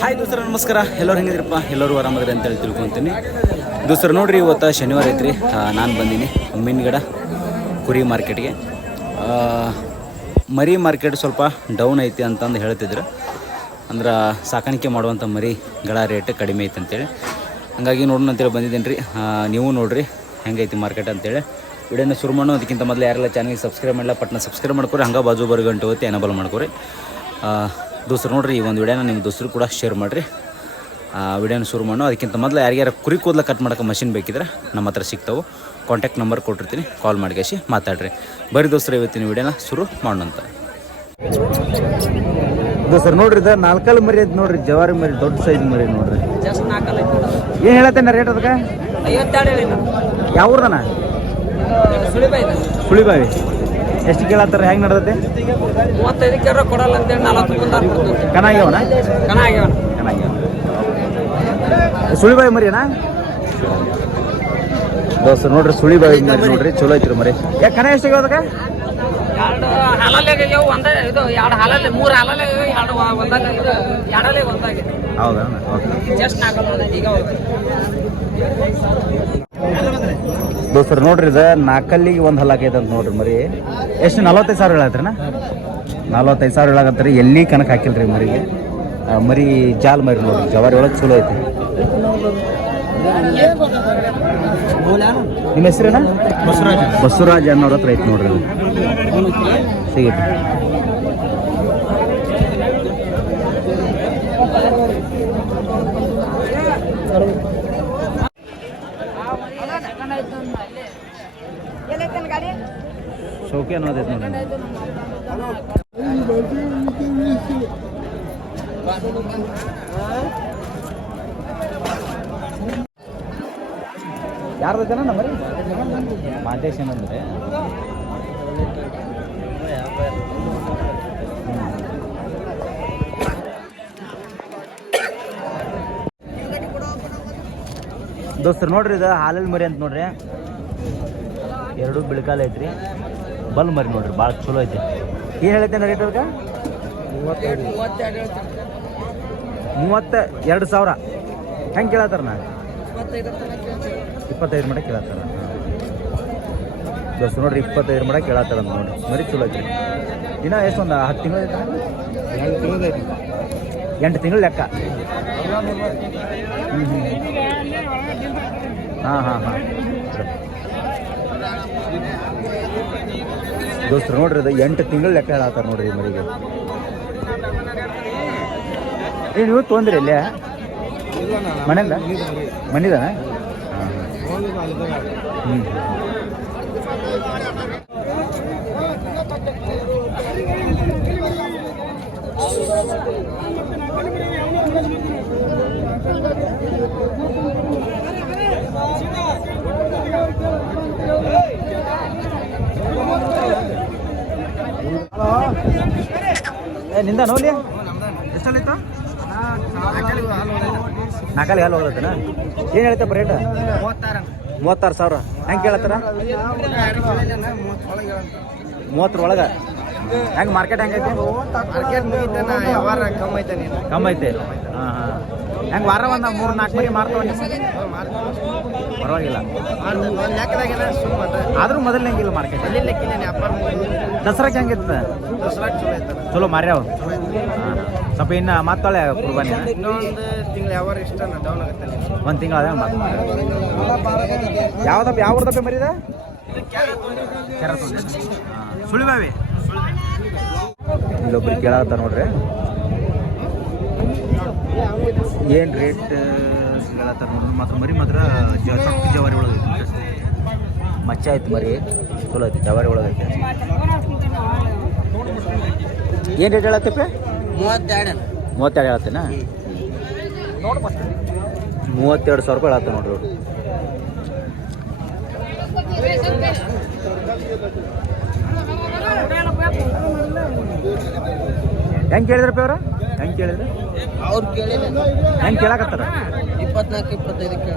Hi ದೋಸ್ತರ ನಮಸ್ಕಾರ. ಎಲ್ಲರೂ ಹೆಂಗಿದ್ರಪ್ಪ? ಎಲ್ಲರೂ ಆರಾಮದ್ರಿ ಅಂತೇಳಿ ತಿಳ್ಕೊತೀನಿ. ದೋಸ್ತರ ನೋಡ್ರಿ, ಇವತ್ತು ಶನಿವಾರ ಐತ್ರಿ. ನಾನು ಬಂದೀನಿ ಮೀನುಗಡ ಕುರಿ ಮಾರ್ಕೆಟ್ಗೆ. ಮರಿ ಮಾರ್ಕೆಟ್ ಸ್ವಲ್ಪ ಡೌನ್ ಐತಿ ಅಂತಂದು ಹೇಳ್ತಿದ್ರು. ಅಂದ್ರೆ ಸಾಕಾಣಿಕೆ ಮಾಡುವಂಥ ಮರಿಗಳ ರೇಟ್ ಕಡಿಮೆ ಐತೆ ಅಂತೇಳಿ, ಹಂಗಾಗಿ ನೋಡೋಣ ಅಂತೇಳಿ ಬಂದಿದ್ದೀನಿ ರೀ. ನೀವು ನೋಡಿರಿ ಹೆಂಗೈತಿ ಮಾರ್ಕೆಟ್ ಅಂತೇಳಿ. ವಿಡಿಯೋನ ಶುರು ಮಾಡೋ ಅದಕ್ಕಿಂತ ಮೊದಲು ಯಾರೆಲ್ಲ ಚಾನಲ್ಗೆ ಸಬ್ಸ್ಕ್ರೈಬ್ ಮಾಡಿಲ್ಲ ಪಟ್ನ ಸಬ್ಸ್ಕ್ರೈಬ್ ಮಾಡ್ಕೊರಿ. ಹಂಗೆ ಬಾಜು ಬರಗಂಟು ಹೊತ್ತಿ ಎನಬಲ್ ಮಾಡ್ಕೊರಿ. ದೋಸ್ತರು ನೋಡಿರಿ, ಈ ಒಂದು ವಿಡಿಯೋನ ನಿಮ್ಮ ದೋಸ್ತರು ಕೂಡ ಶೇರ್ ಮಾಡಿರಿ. ವಿಡಿಯೋನ ಶುರು ಮಾಡೋ ಅದಕ್ಕಿಂತ ಮೊದಲು ಯಾರ್ಯಾರು ಕುರಿ ಕೂದಲ ಕಟ್ ಮಾಡೋಕೆ ಮಷಿನ್ ಬೇಕಿದ್ರೆ ನಮ್ಮ ಹತ್ರ ಸಿಗ್ತಾವೆ. ಕಾಂಟ್ಯಾಕ್ಟ್ ನಂಬರ್ ಕೊಟ್ಟಿರ್ತೀನಿ, ಕಾಲ್ ಮಾಡಿಕೇಸಿ ಮಾತಾಡ್ರಿ. ಬರೀ ದೋಸ್ತರು ಇವತ್ತಿನ ವಿಡಿಯೋನ ಶುರು ಮಾಡೋಣಂತ. ದೋಸ್ತರು ನೋಡ್ರಿ, ಇದು ನಾಲ್ಕಲ್ಲಿ ಮರಿ ಐತೆ ನೋಡ್ರಿ, ಜವಾರಿ ಮರಿ, ದೊಡ್ಡ ಸೈಜ್ ಮರಿ ನೋಡ್ರಿ. ಏನು ಹೇಳತ್ತೇನೆ ರೇಟ್ ಅದಕ್ಕೆ? 52. ಯಾವ ಊರ್ದನ? ಸುಳಿಬಾವಿ. ಎಷ್ಟು ಕೇಳತ್ತಾರ? ಹೆಂಗೆ ನಡ್ದೈತೆ? 35 ಕೊಡಲ್ಲ ಅಂತೇಳಿ 40 ಕನಾಗ್ಯವನ? ಸುಳಿಬಾವಿ ಮರಿನಾ ದೋಸ್ತ? ನೋಡ್ರಿ ಸುಳಿಬಾವಿ ಮರಿ ನೋಡ್ರಿ, ಚಲೋ ಐತ್ರಿ ಮರಿ. ಯಾಕೆ ಕನ ಎಷ್ಟು ಅದಕ್ಕೆ? 2 ಹಾಲಲ್ಲೇ ಒಂದೇ ಇದು, 2 ಹಾಲಲ್ಲಿ 3 ಹಾಲಲ್ಲೇ 2 ಒಂದಾಗ ಇದು 2 ಒಂದಾಗಿ. ಹೌದಾ? ಜಸ್ಟ್ ನಾಲ್ಕಲ್ಲ ಈಗ ದೋಸ್ತರು ನೋಡ್ರಿ, ಇದು 4 ಒಂದು ಹಲ್ಲು ಆಗೈತೆ ಅಂತ ನೋಡ್ರಿ ಮರಿ. ಎಷ್ಟು? 45,000 ಹೇಳತ್ರಿನ? 45,000 ಹೇಳಾಕತ್ರಿ. ಎಲ್ಲಿ ಕನಕ ಹಾಕಿಲ್ರಿ ಮರಿಗೆ. ಮರಿ ಜಾಲ್ ಮರಿ ನೋಡ್ರಿ, ಜವಾರಿ ಒಳಗೆ ಚಲೋ ಐತಿ. ನಿಮ್ಮ ಹೆಸರೇನ? ಬಸವರಾಜ್ ಅನ್ನೋರ ಹತ್ರ ಐತಿ ನೋಡ್ರಿ, ಸಿಗುತ್ತೆ. ಶೋಕಿ ಅನ್ನೋದೈತೆ ನೋಡಿ. ಯಾರ್ದೈತೇನ ನಮ್ಮರಿ? ಮಾಂತೇಶ್ ಏನಂದ್ರೆ ದೋಸ್ತರು ನೋಡ್ರಿ, ಇದು ಹಾಲಲ್ಲಿ ಮರಿ ಅಂತ ನೋಡ್ರಿ. 2 ಬಿಳ್ಕಾಲ ಐತ್ರಿ, ಬಲ್ ಮರಿ ನೋಡ್ರಿ, ಭಾಳ ಚಲೋ ಐತಿ. ಏನು ಹೇಳೈತೆ ರೇಟ್ ಅದಕ್ಕೆ? 32,000. ಹೆಂಗೆ ಕೇಳತ್ತಾರ? ನಾ 25 ಮಟ ಕೇಳತ್ತಾರ. ದೋಸ್ತ ನೋಡ್ರಿ, 25 ಮಟ ಕೇಳತ್ತಾರ ಅಂತ ನೋಡ್ರಿ. ಮರಿ ಚಲೋ ಐತಿ. ದಿನ ಎಷ್ಟು? ಒಂದು 10 ತಿಂಗಳು ಐತೆ? 8 ತಿಂಗಳು ಲೆಕ್ಕ. ಹಾಂ. ದೋಸ್ತರು ನೋಡ್ರಿ, ಅದು 8 ತಿಂಗಳು ಲೆಕ್ಕ ಹೇಳತ್ತಾರ ನೋಡ್ರಿ ಮರಿಗೆ. ನೀವು ತೊಂದ್ರಿ ಇಲ್ಲೇ ಮನೆಯಿಂದ? ಮನಿದಾನ? ಹ್ಞೂ. ನಿಂದ ನೋಡಿ ಎಷ್ಟಲ್ಲಿತ್ತು? 4 ಹಾಲು ಹೋಗ್ಲತ್ತನ? ಏನು ಹೇಳ್ತಪ್ಪ ರೇಟ್? 36,000. ಹೆಂಗೆ ಕೇಳತ್ತಾರ? 30 ಒಳಗೆ. ಹೆಂಗೆ ಮಾರ್ಕೆಟ್ ಹೆಂಗೈತಿ? ಕಮ್ಮಿ ಐತೆ. ಹಾಂ. ಹೆಂಗೆ ವಾರ ಒಂದು 3-4 ಮರಿ ಮಾರ್ತಾವ? ಪರವಾಗಿಲ್ಲ. ಆದ್ರೂ ಮೊದಲು ಹೆಂಗಿಲ್ಲ ಮಾರ್ಕೆಟ್? ದಸರಾಕ್ಕೆ ಹೆಂಗಿರ್ತದೆ? ಚಲೋ ಮಾರ್ಯಾವ. ಸ್ವಲ್ಪ ಇನ್ನು ಮಾತಾಳೆ ಕುರ್ಬಾನಿ ಒಂದು ತಿಂಗಳ ಯಾವ್ದಪ್ಪ? ಯಾವ ಊರ್ದಪ್ಪ ಮರಿದ? ಸುಳಿಬಾವಿ. ಇಲ್ಲೊಬ್ರು ಕೇಳತ್ತ ನೋಡ್ರಿ, ಏನು ರೇಟ್ ಕೇಳತ್ತಾರ ನೋಡ್ರಿ. ಮಾತ್ರ ಮರಿ ಮಾತ್ರ ಚೊಕ್ಕ ಜವಾರಿ ಒಳಗೆ ಮಚ್ಚ ಆಯ್ತು ಮರಿ, ಚಲೋ ಐತಿ, ಜವಾರಿ ಒಳಗೈತೆ. ಏನು ರೇಟ್ ಹೇಳತ್ತಪ್ಪ? 32 ಹೇಳತ್ತೇನ? 32,000 ರೂಪಾಯಿ ಹೇಳತ್ತ ನೋಡ್ರಿ ಅವ್ರು. ಹೆಂಗೆ ಕೇಳಿದ್ರಪ್ಪ ಅವ್ರ? ಹೆಂಗೆ ಕೇಳಿದ್ರೆ? ಹೆಂಗೆ ಕೇಳಕತ್ತಾರ? 24-25.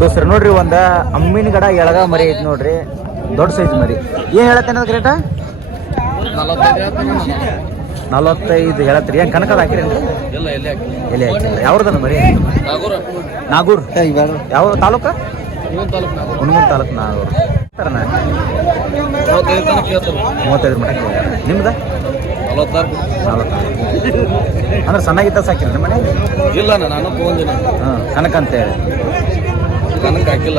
ದೋಸ್ತರ ನೋಡ್ರಿ, ಒಂದು ಅಮ್ಮಿನ ಗಡ ಎಳಗ ಮರಿ ಐತಿ ನೋಡ್ರಿ. ದೊಡ್ಡ ಸೈಜ್ ಮರಿ ಏನು ಹೇಳತ್ತೇನೆ ಅದಕ್ಕೆ ರೇಟ 45 ಹೇಳತ್ತೀರಿ ಏನು ಕನಕದ ಹಾಕಿರಿ ಎಲೆ ಹಾಕಿಲ್ಲ ಯಾವ್ದನ ಮರಿ ನಾಗೂರ್ ಯಾವ ತಾಲೂಕು ಹುಣಗುಂದ ತಾಲೂಕು ನಾಗೂರ್ 35 ಮಟ್ಟ ನಿಮ್ದು 44 ಅಂದ್ರೆ ಸಣ್ಣಗಿದ್ದ ಸಾಕಿರಿ ನಿಮ್ಮ ಮನೆ ಇಲ್ಲ ನಾನು ತಗೊಂಡಿನ ಹಾಂ ಕನಕ ಅಂತೇಳಿ ಕನಕ ಹಾಕಿಲ್ಲ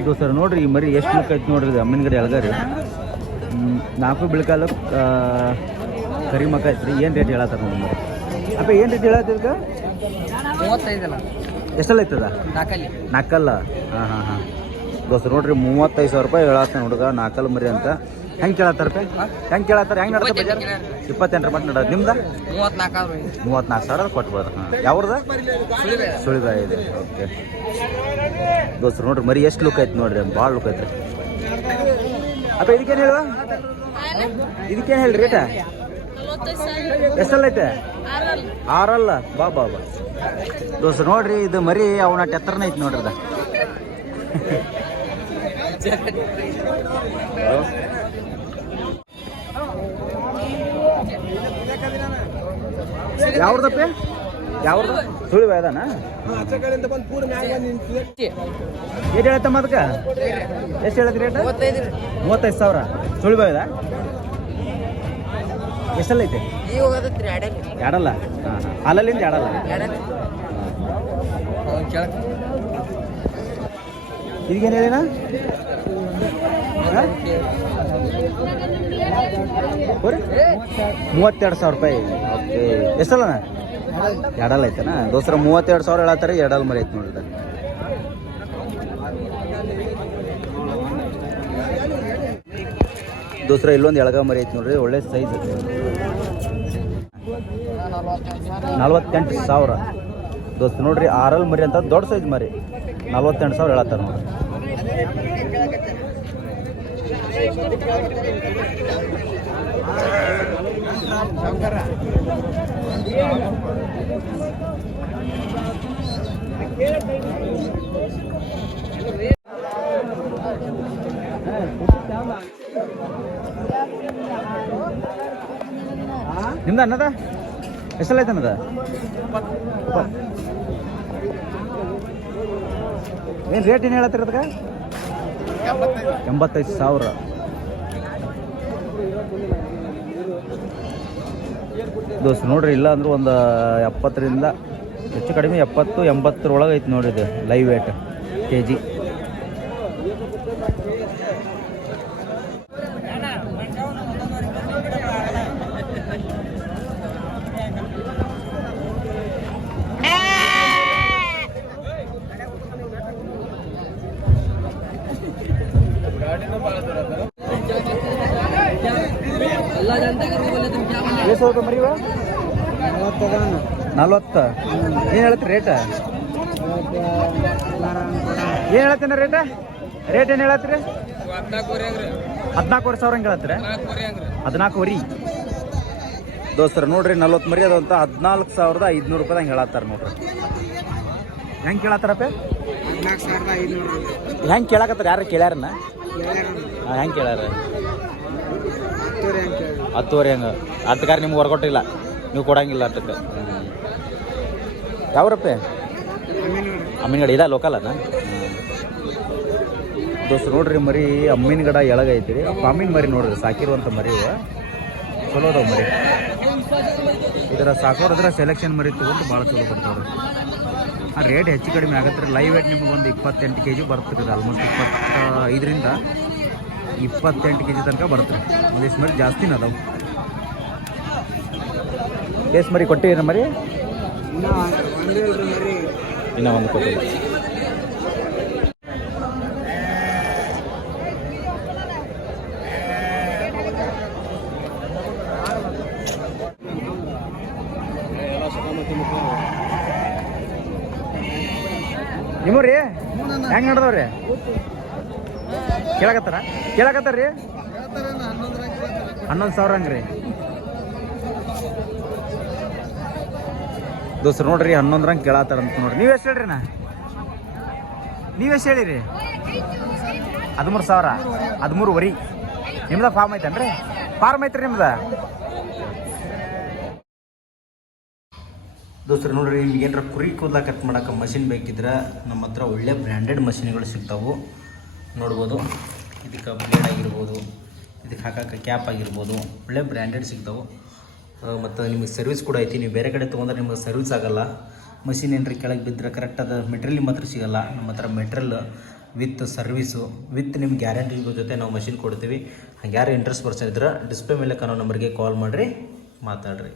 ಇದು ಸರ್ ನೋಡ್ರಿ ಈ ಮರಿ ಎಷ್ಟು ಲುಕ್ ಐತಿ ನೋಡ್ರಿ ಅಮ್ಮಿನಗಡೆ ಎಳ್ಗಾರಿ 4 ಬಿಳ್ಕಾಲು ಕರಿ ಮಕ್ಕ ಐತ್ರಿ ಏನು ರೇಟ್ ಹೇಳತ್ತಾರ ನೋಡಿ ಮರಿ ಅಪ್ಪ ಏನು ರೇಟ್ ಹೇಳತ್ತೀಗ 35 ಎಷ್ಟೆಲ್ಲ ಐತದ ನಾಲ್ಕಲ್ಲ ಹಾಂ ದೋಸ್ತ ನೋಡ್ರಿ 35,000 ರೂಪಾಯಿ ಹೇಳತ್ತಾನ ಹುಡುಗ 4 ಮರಿ ಅಂತ ಹೆಂಗೆ ಕೇಳತ್ತಾರ ರೂಪಾಯಿ ಹೆಂಗೆ ಕೇಳತ್ತಾರ ಹೆಂಗೆ ನಡ್ತಾ ಬಜಾರ್ 28 ರೂಪಾಯಿ ನಡೋದು ನಿಮ್ದು 34,000 ಕೊಟ್ಬೋದು ಹಾಂ ಯಾವ್ದು ಸುಳಿಬಾಯಿ ಇದೆ ಓಕೆ ದೋಸ್ತ ನೋಡ್ರಿ ಮರಿ ಎಷ್ಟು ಲುಕ್ ಐತಿ ನೋಡ್ರಿ ಭಾಳ ಲುಕ್ ಐತ್ರಿ ಅಪ್ಪ ಇದಕ್ಕೇನು ಹೇಳುವ ಇದಕ್ಕೇನು ಹೇಳಿ ರೇಟ ಎಷ್ಟಲ್ಲ ಐತೆ 6 ಬಾ ದೋಸ್ತ ನೋಡ್ರಿ ಇದು ಮರಿ ಅವನ ಎತ್ತರನ ಐತಿ ನೋಡ್ರಿ ಅದ ಯಾವ್ದಪ್ಪ ಯಾವ್ದು ಸುಳಿ ಅದಾನ ಏನು ಹೇಳತ್ತಮ್ಮ ಅದಕ್ಕೆ ಎಷ್ಟು ಹೇಳತ್ತಿ ರೇಟ್ 35,000 ಸುಳಿ ಬಾಯ್ದ ಎಷ್ಟಲ್ಲ ಐತೆ ಎರಡಲ್ಲ ಹಾಂ ಹಾಲಲ್ಲಿಂದ ಎರಡಲ್ಲ ಇದಕ್ಕೇನು ಹೇಳಿನ 32,000 ರೂಪಾಯಿ ಓಕೆ ಎಷ್ಟಲ್ಲಣ್ಣ ಎರಡಲ್ಲ ಐತೆನ ದೋಸ್ರ 32,000 ಹೇಳತ್ತಾರೆ ಎರಡಲ್ಲ ಮರಿ ಐತೆ ನೋಡಿದ ದೋಸ್ರ ಇಲ್ಲೊಂದು ಎಳಗ ಮರಿ ಐತೆ ನೋಡ್ರಿ ಒಳ್ಳೆ ಸೈಜ್ 48,000 ದೋಸ್ತ ನೋಡ್ರಿ 6 ಮರಿ ಅಂತ ದೊಡ್ಡ ಸೈಜ್ ಮರಿ 48,000 ಹೇಳತ್ತಾರ ನೋಡ್ರಿ ನಿಮ್ದು ಅನ್ನದ ಎಷ್ಟಲ್ಲ ಐತೆ ಅನ್ನದ ಏನು ರೇಟ್ ಏನು ಹೇಳತ್ತೀರ ಅದಕ್ಕೆ 85,000 ದೋಸ್ತ ನೋಡ್ರಿ ಇಲ್ಲ ಅಂದ್ರೆ ಒಂದು 70ರಿಂದ ಹೆಚ್ಚು ಕಡಿಮೆ 70-80 ಒಳಗೆ ಐತಿ ನೋಡ್ರಿ ಇದು ಲೈವ್ ವೇಟ್ kg ಎಷ್ಟು ಹೋಗ ಮರಿವ 40 ಏನು ಹೇಳ್ತೀರಿ ರೇಟ ಏನು ಹೇಳ್ತೀನಿ ರೇಟ ಏನು ಹೇಳತ್ತೀರಿ 14,000 ಹಂಗೆ ಹೇಳತ್ತೀರ 14,000 ದೋಸ್ತರು ನೋಡ್ರಿ 40 ಮರಿ ಅದಂತ 14,500 ರೂಪಾಯಿ ಹಂಗೆ ಹೇಳತ್ತಾರ ನೋಡ್ರಿ ಹೆಂಗೆ ಕೇಳತ್ತಾರಪ್ಪ 14,500 ಹೆಂಗೆ ಕೇಳಕತ್ತಾರ ಯಾರು ಕೇಳ್ಯಾರನ್ನ ಹೆಂಗೆ ಕೇಳ್ಯಾರ 10,000 ಹಂಗೆ ಅಟ್ಟಗಾರ ನಿಮ್ಗೆ ಹೊರಗೊಟ್ಟಿಲ್ಲ ನೀವು ಕೊಡಂಗಿಲ್ಲ ಅಟ್ಟಕ್ಕೆ ಯಾವ್ರಪ್ಪ ಅಮ್ಮಿನಗಡ ಇಲ್ಲ ಲೋಕಲ್ ಅದ ದೋಸ್ತ ನೋಡ್ರಿ ಮರಿ ಅಮ್ಮಿನಗಡ ಎಳಗೈತಿ ರೀ ಅಮ್ಮಿನ ಮರಿ ನೋಡ್ರಿ ಸಾಕಿರುವಂಥ ಮರಿ ಚಲೋ ಅದಾವ ಮರಿ ಇದರ ಸಾಕೋದ್ರ ಸೆಲೆಕ್ಷನ್ ಮರಿ ತೊಗೊಂಡು ಭಾಳ ಚಲೋ ಬರ್ತಾವ್ರಿ ಆ ರೇಟ್ ಹೆಚ್ಚು ಕಡಿಮೆ ಆಗತ್ತೆ ರೀ ಲೈವ್ ವೇಟ್ ನಿಮ್ಗೆ ಒಂದು 28 kg ಬರ್ತದೆ ಆಲ್ಮೋಸ್ಟ್ 25ರಿಂದ 28 kg ತನಕ ಬರುತ್ತೆ ಒಂದಿಷ್ಟು ಮರಿ ಜಾಸ್ತಿನ ಅದಾವೆ ಎಷ್ಟು ಮರಿ ಕೊಟ್ಟಿರಿ ಮರಿ ಇನ್ನೂ ಒಂದು ಕೊಟ್ಟಿಲ್ಲ ನಿಮ್ಮ ರೀ ಹೆಂಗೆ ನಡ್ದವ್ರಿ ಕೇಳಕತ್ತಾರ ರೀ 11,000 ಹಂಗೆ ರೀ ದೋಸ್ತರು ನೋಡ್ರಿ 11 ಕೇಳತ್ತಾರ ಅಂತ ನೋಡ್ರಿ. ನೀವು ಎಷ್ಟು ಹೇಳ್ರಿ ನೀವೆಷ್ಟು ಹೇಳಿರಿ? 13,000 13,500. ನಿಮ್ದ ಫಾರ್ಮ್ ಐತೇನ್ರಿ? ಫಾರ್ಮ್ ಐತ್ರಿ ನಿಮ್ದ? ದೋಸ್ತರು ನೋಡ್ರಿ, ನಿಮ್ಗೆ ಏನಾರ ಕುರಿ ಕೂದಲ ಕಟ್ ಮಾಡೋಕೆ ಮಷಿನ್ ಬೇಕಿದ್ರೆ ನಮ್ಮ ಹತ್ರ ಒಳ್ಳೆ ಬ್ರ್ಯಾಂಡೆಡ್ ಮಷಿನ್ಗಳು ಸಿಗ್ತಾವೆ. ನೋಡ್ಬೋದು, ಇದಕ್ಕೆ ಬ್ಲೇಡ್ ಆಗಿರ್ಬೋದು, ಇದಕ್ಕೆ ಹಾಕೋಕೆ ಕ್ಯಾಪ್ ಆಗಿರ್ಬೋದು, ಒಳ್ಳೆ ಬ್ರ್ಯಾಂಡೆಡ್ ಸಿಗ್ತಾವೆ. ಮತ್ತು ನಿಮಗೆ ಸರ್ವಿಸ್ ಕೂಡ ಐತಿ. ನೀವು ಬೇರೆ ಕಡೆ ತೊಗೊಂಡ್ರೆ ನಿಮಗೆ ಸರ್ವಿಸ್ ಆಗೋಲ್ಲ. ಮಷಿನ್ ಏನಾರ ಕೆಳಗೆ ಬಿದ್ದರೆ ಕರೆಕ್ಟಾದ ಮೆಟೀರಿಯಲ್ ಮಾತ್ರ ಸಿಗೋಲ್ಲ. ನಮ್ಮ ಹತ್ರ ಮೆಟ್ರಿಯಲ್ ವಿತ್ ಸರ್ವಿಸು ವಿತ್ ನಿಮ್ಮ ಗ್ಯಾರಂಟಿ ಜೊತೆ ನಾವು ಮಷಿನ್ ಕೊಡ್ತೀವಿ. ಹಂಗೆ ಯಾರು ಇಂಟ್ರೆಸ್ಟ್ ಪರ್ಸನ್ ಇದ್ರೆ ಡಿಸ್ಪ್ಲೇ ಮೇಲೆ ಕಾಣೋ ನಂಬರ್ಗೆ ಕಾಲ್ ಮಾಡಿರಿ, ಮಾತಾಡ್ರಿ.